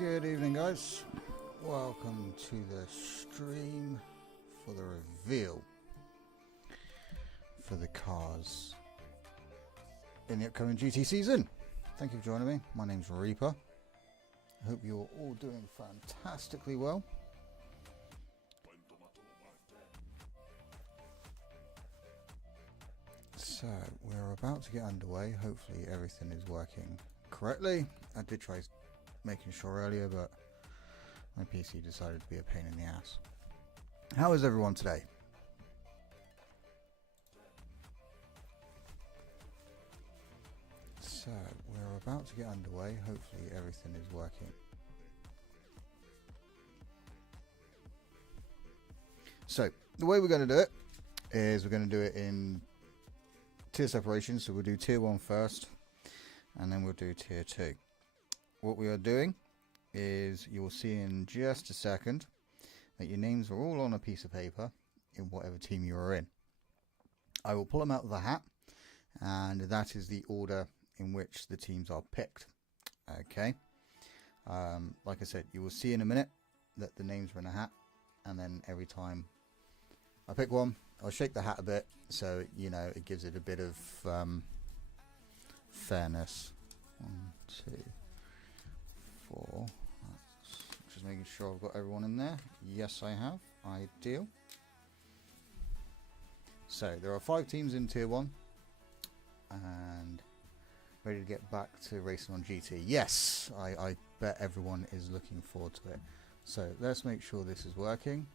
Good evening, guys. Welcome to the stream for the reveal for the cars in the upcoming GT season. Thank you for joining me. My name's Reaper. I hope you're all doing fantastically well. So we're about to get underway. Hopefully everything is working correctly. I did try making sure earlier, but my PC decided to be a pain in the ass. How is everyone today? So we're about to get underway. Hopefully everything is working. So the way we're going to do it is we're going to do it in tier separation. So we'll do tier 1 first, and then we'll do tier 2. What we are doing is, you will see in just a second that your names are all on a piece of paper in whatever team you are in. I will pull them out of the hat, and that is the order in which the teams are picked. Okay. Like I said, you will see in a minute that the names are in a hat, and then every time I pick one, I'll shake the hat a bit, so you know it gives it a bit of fairness. 1, 2, 4. Just making sure I've got everyone in there. Yes, I have. Ideal. So there are 5 teams in tier 1 and ready to get back to racing on GT. Yes, I bet everyone is looking forward to it. So let's make sure this is working.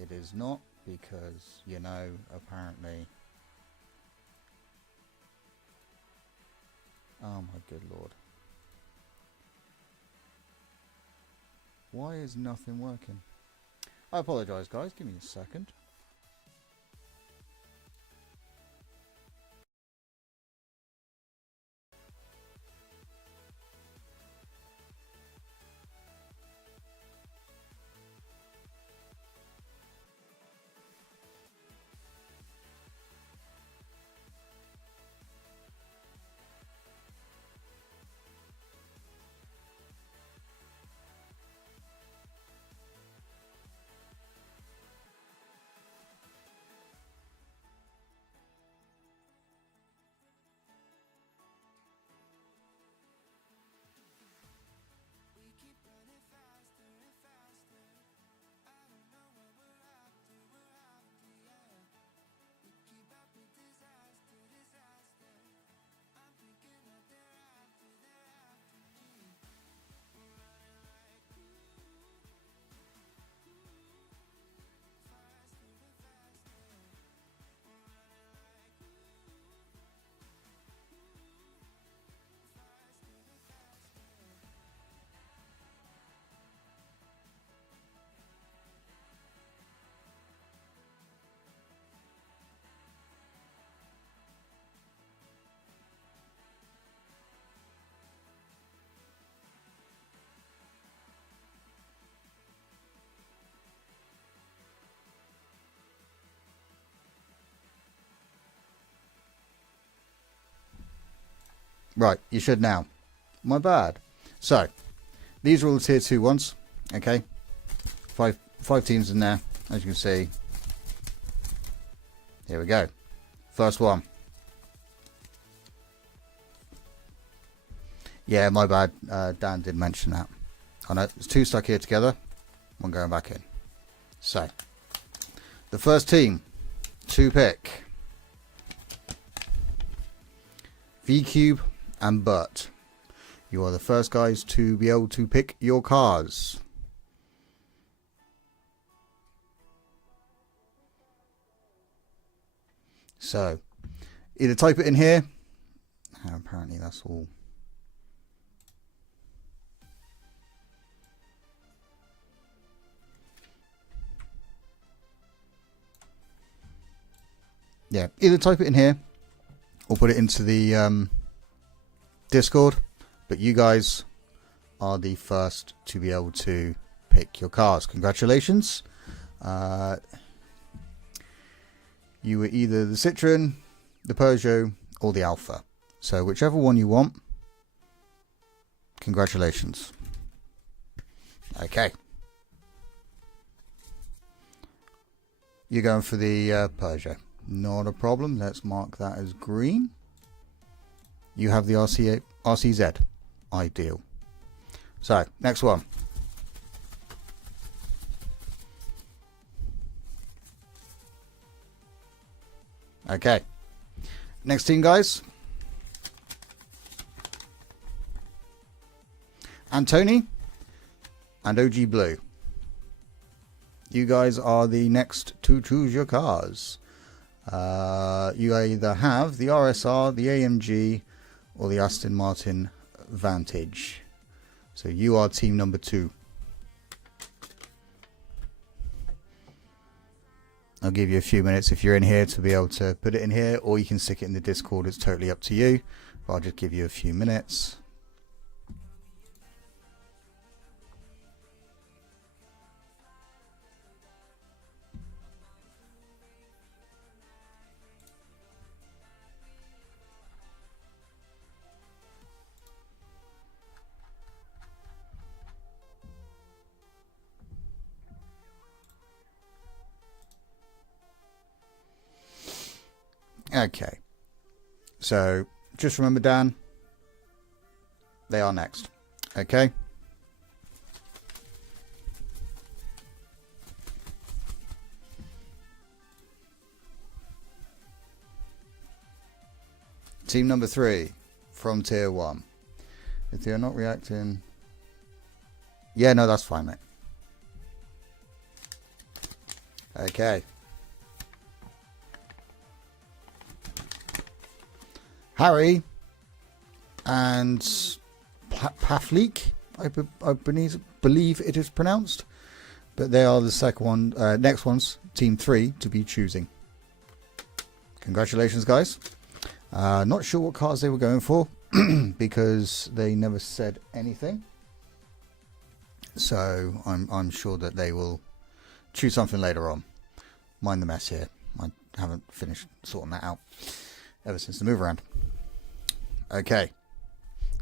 It is not, because you know, apparently, oh my good lord, why is nothing working? I apologise, guys, give me a second. Right, you should now. My bad. So, these are all the tier 2 ones. Okay, five teams in there, as you can see. Here we go. First one. Yeah, my bad. Dan did mention that. I know there's 2 stuck here together. One going back in. So, the first team to pick V-Cube and Bert. You are the first guys to be able to pick your cars. So, either type it in here. Apparently that's all. Yeah, either type it in here or put it into the Discord, but you guys are the first to be able to pick your cars. Congratulations. You were either the Citroen, the Peugeot, or the Alpha. So whichever one you want, congratulations. Okay. You're going for the Peugeot. Not a problem. Let's mark that as green. You have the RCZ. Ideal. So, next one. Okay. Next team, guys. Antony and OG Blue. You guys are the next to choose your cars. You either have the RSR, the AMG, or the Aston Martin Vantage. So you are team number 2. I'll give you a few minutes if you're in here to be able to put it in here, or you can stick it in the Discord. It's totally up to you, but I'll just give you a few minutes. Okay, so just remember, Dan, they are next. Okay. Team number 3 from tier 1. If they're not reacting, yeah, no, that's fine, mate. Okay. Harry and Pafleek, I believe it is pronounced, but they are the second one. Next one's team 3 to be choosing. Congratulations, guys. Not sure what cars they were going for because they never said anything. So I'm sure that they will choose something later on. Mind the mess here. I haven't finished sorting that out ever since the move around. Okay,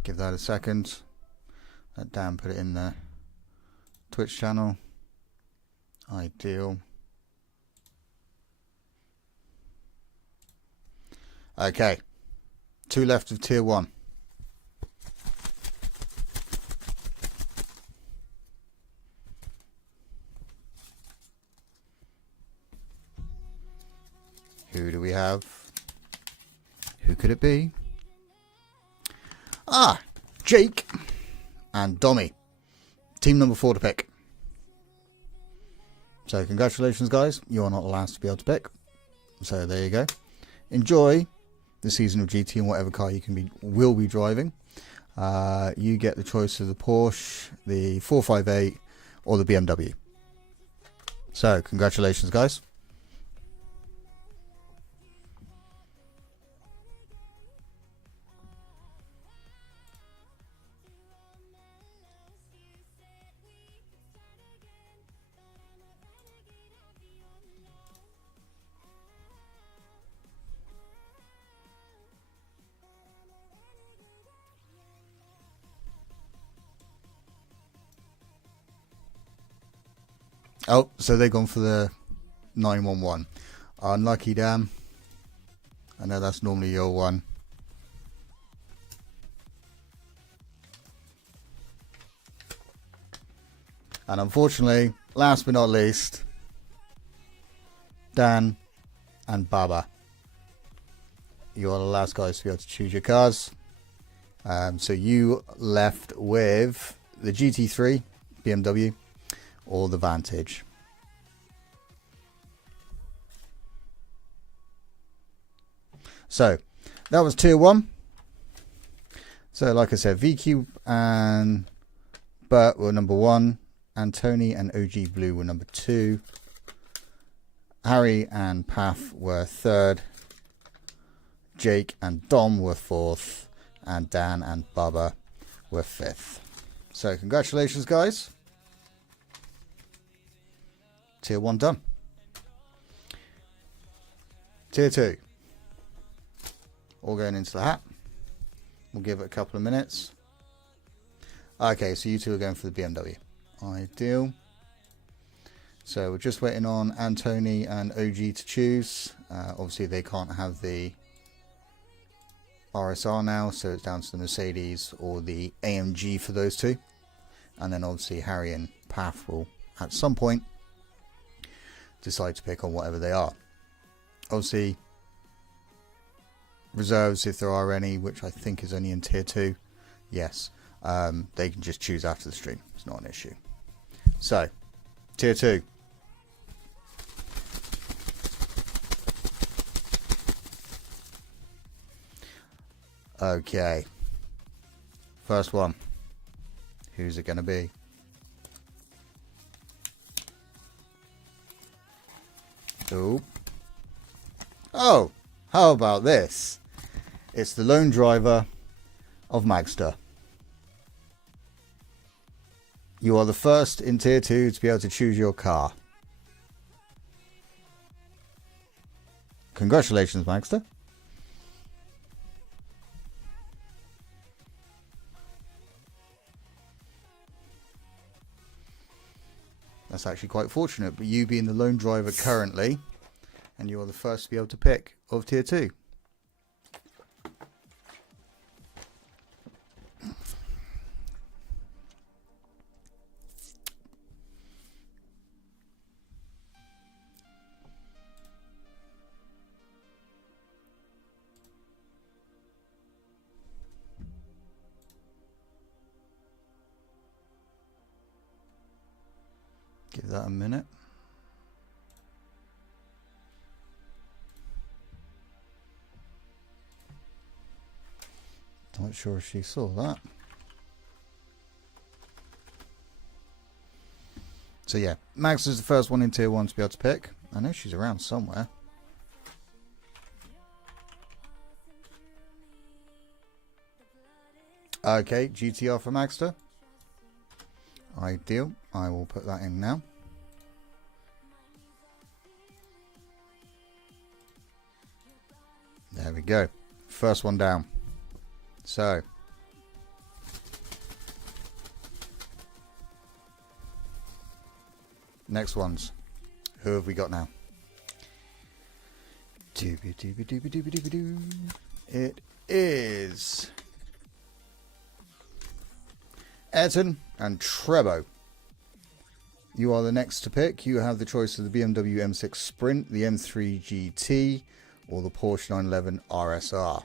give that a second. Let Dan put it in the Twitch channel. Ideal. Okay, 2 left of tier 1. Who do we have? Who could it be? Ah, Jake and Dommy. Team number 4 to pick. So congratulations, guys. You are not the last to be able to pick. So there you go. Enjoy the season of GT and whatever car you will be driving. You get the choice of the Porsche, the 458, or the BMW. So congratulations, guys. Oh, so they've gone for the 911. Unlucky, damn. I know that's normally your one. And unfortunately, last but not least, Dan and Baba. You are the last guys to be able to choose your cars. So you left with the GT3 BMW or the Vantage. So that was tier 1. So like I said, VQ and Bert were number 1. Antony and OG Blue were number 2. Harry and Paf were 3rd. Jake and Dom were 4th. And Dan and Baba were 5th. So congratulations, guys. Tier 1 done. Tier 2. All going into the hat. We'll give it a couple of minutes. Okay, so you two are going for the BMW. Ideal. So we're just waiting on Antony and OG to choose. Obviously they can't have the RSR now, so it's down to the Mercedes or the AMG for those two. And then obviously Harry and Path will at some point decide to pick on whatever they are. Obviously reserves, if there are any, which I think is only in tier 2, yes, they can just choose after the stream. It's not an issue. So tier 2. Okay, first one. Who's it going to be? Oh. Oh, how about this? It's the lone driver of Magster. You are the first in tier 2 to be able to choose your car. Congratulations, Magster. That's actually quite fortunate, but you being the lone driver currently, and you are the first to be able to pick of tier 2. Give that a minute. Not sure if she saw that. So yeah, Max is the first one in tier 1 to be able to pick. I know she's around somewhere. Okay, GTR for Magster. Ideal. I will put that in now. There we go. First one down. So. Next ones. Who have we got now? It is Ayrton and Trebo. You are the next to pick. You have the choice of the BMW M6 Sprint, the M3 GT, or the Porsche 911 RSR.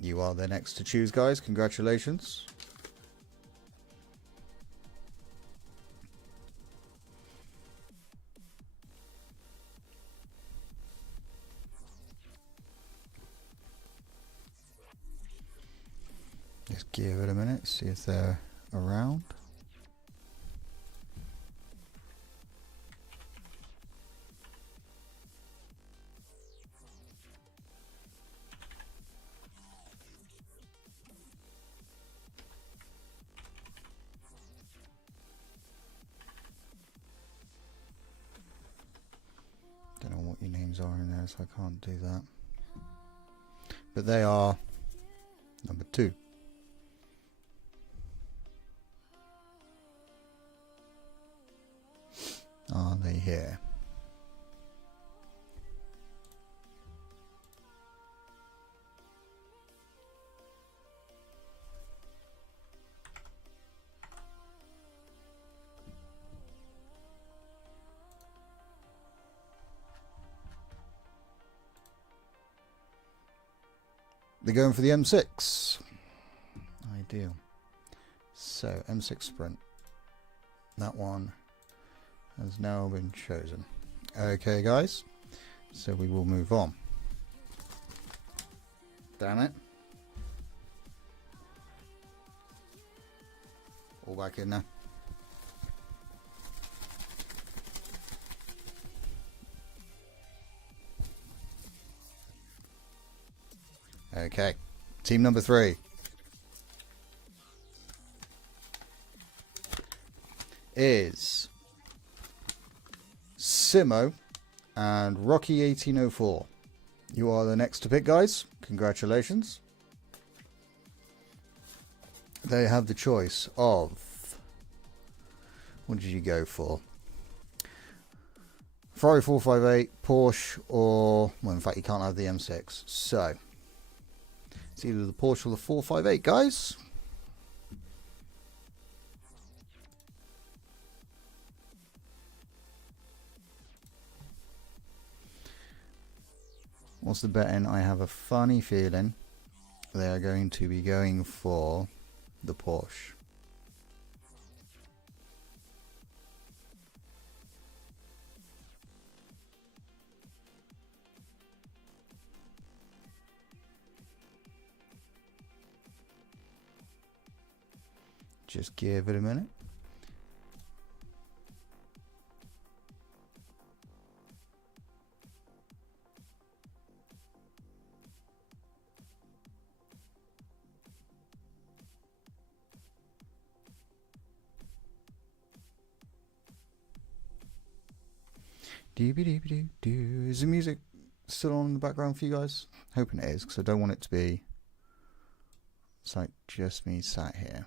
You are the next to choose, guys. Congratulations. Just give it a minute, see if they're around. Don't know what your names are in there, so I can't do that. But they are number 2. Are they here? They're going for the M6. Ideal. So, M6 Sprint. That one has now been chosen. Okay, guys. So we will move on. Damn it. All back in there. Okay. Team number 3 is Simo and Rocky 1804. You are the next to pick, guys. Congratulations. They have the choice of What did you go for? Ferrari 458, Porsche, or... Well, in fact, you can't have the M6. So, it's either the Porsche or the 458, guys. What's the betting? I have a funny feeling they are going to be going for the Porsche. Just give it a minute. Doo-be-doo-be-doo-doo. Is the music still on in the background for you guys? Hoping it is, because I don't want it to be... It's like just me sat here.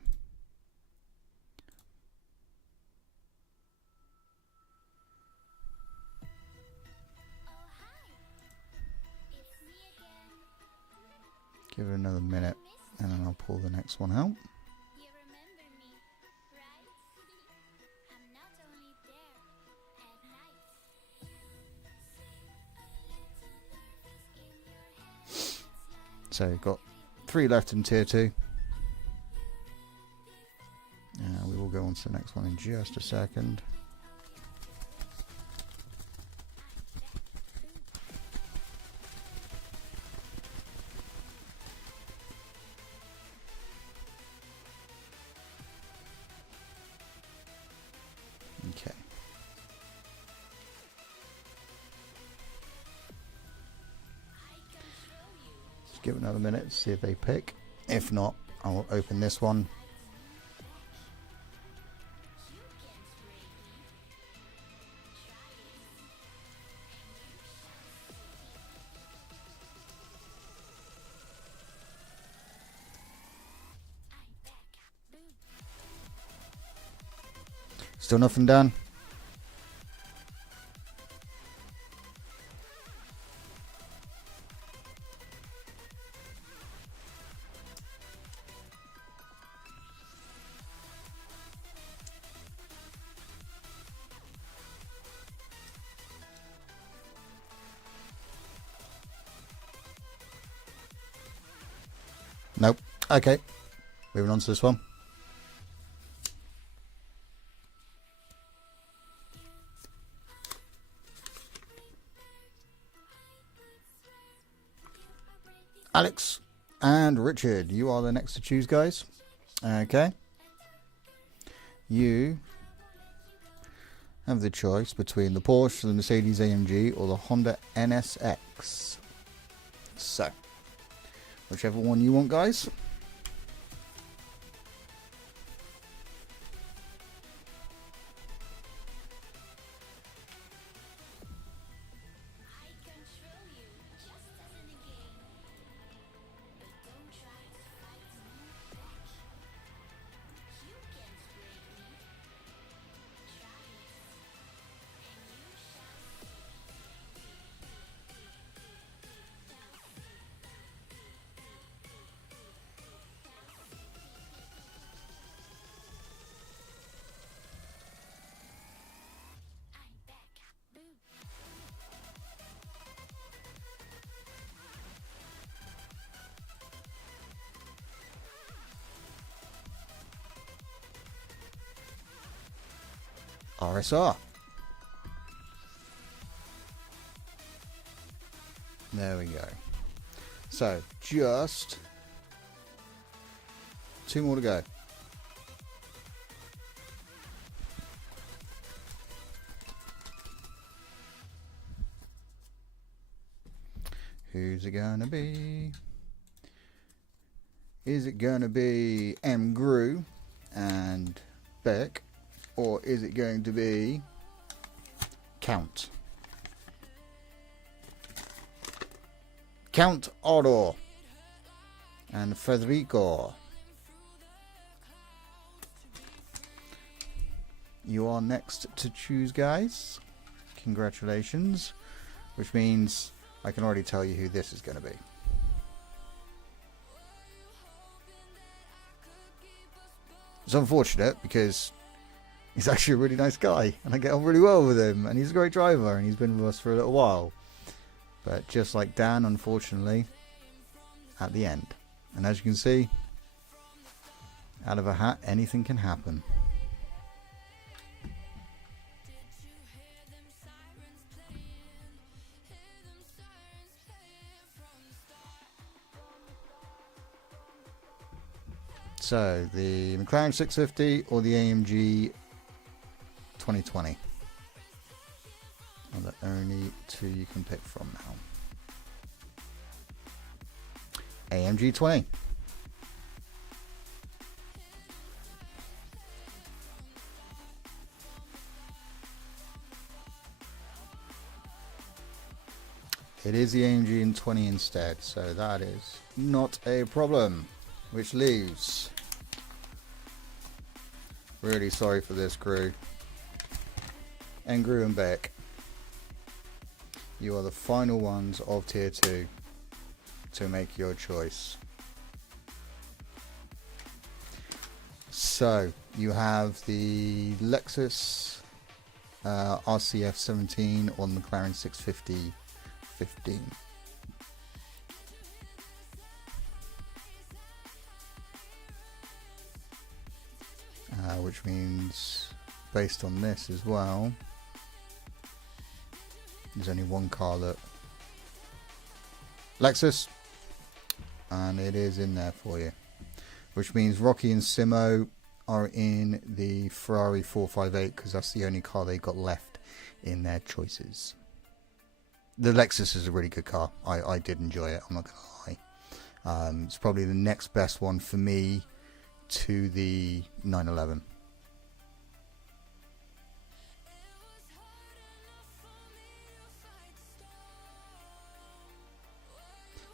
Give it another minute and then I'll pull the next one out. So we've got 3 left in tier 2. We will go on to the next one in just a second. Okay. Just give it another minute to see if they pick. If not, I'll open this one. Still nothing done. Nope. Okay. Moving on to this one. Alex and Richard, you are the next to choose, guys. Okay. You have the choice between the Porsche, the Mercedes AMG, or the Honda NSX. So, whichever one you want, guys. RSR. There we go. So, just 2 more to go. Who's it gonna be? Is it gonna be M. Grew and Beck? Or is it going to be Count? Count Otto and Federico. you are next to choose, guys. Congratulations. Which means I can already tell you who this is going to be. It's unfortunate because he's actually a really nice guy and I get on really well with him, and he's a great driver and he's been with us for a little while. But just like Dan, unfortunately, at the end. And as you can see, out of a hat, anything can happen. So, the McLaren 650 or the AMG 2020 are the only two you can pick from now. AMG 20. It is the AMG 20 instead, so that is not a problem. Which leaves... Really sorry for this, crew. Engru and Beck. You are the final ones of Tier 2 to make your choice. So, you have the Lexus RCF 17 or the McLaren 650 15. Which means, based on this as well, there's only one car that Lexus, and it is in there for you. Which means Rocky and Simo are in the Ferrari 458 because that's the only car they got left in their choices. The Lexus is a really good car. I did enjoy it, I'm not gonna lie. It's probably the next best one for me to the 911.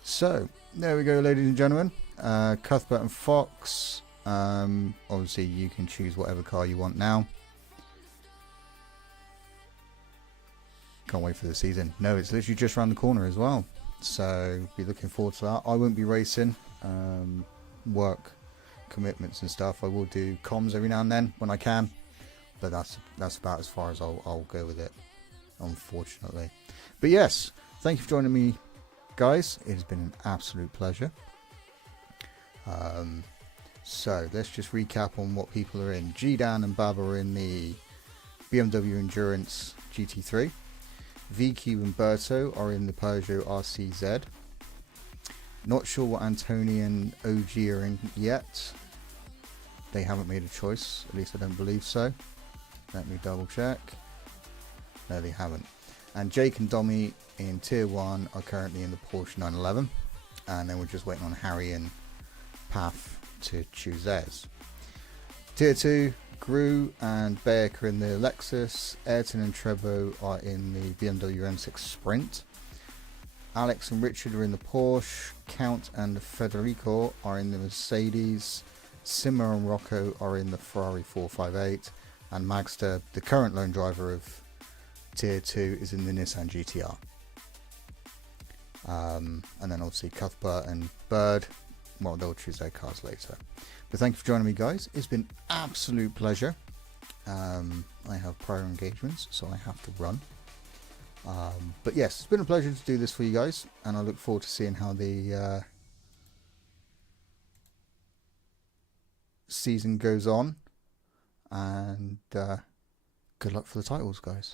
So there we go, ladies and gentlemen. Cuthbert and Fox. Obviously you can choose whatever car you want now. Can't wait for the season. No, it's literally just around the corner as well, so be looking forward to that. I won't be racing, work commitments and stuff. I will do comms every now and then when I can, but that's about as far as I'll go with it, unfortunately. But yes, thank you for joining me, guys. It has been an absolute pleasure. So let's just recap on what people are in. G-Dan and Bab are in the BMW Endurance GT3. VQ and Berto are in the Peugeot RCZ. Not sure what Antoni and OG are in yet. They haven't made a choice, at least I don't believe so. Let me double check. No, they haven't. And Jake and Dommy in Tier 1 are currently in the Porsche 911. And then we're just waiting on Harry and Path to choose theirs. Tier 2, Gru and Beck are in the Lexus. Ayrton and Trebo are in the BMW M6 Sprint. Alex and Richard are in the Porsche. Count and Federico are in the Mercedes. Simmer and Rocco are in the Ferrari 458. And Magster, the current lone driver of Tier 2, is in the Nissan GTR. And then obviously Cuthbert and Bird, well, they'll choose their cars later. But thank you for joining me, guys. It's been absolute pleasure. I have prior engagements, so I have to run. But yes, it's been a pleasure to do this for you guys, and I look forward to seeing how the season goes on. And good luck for the titles, guys.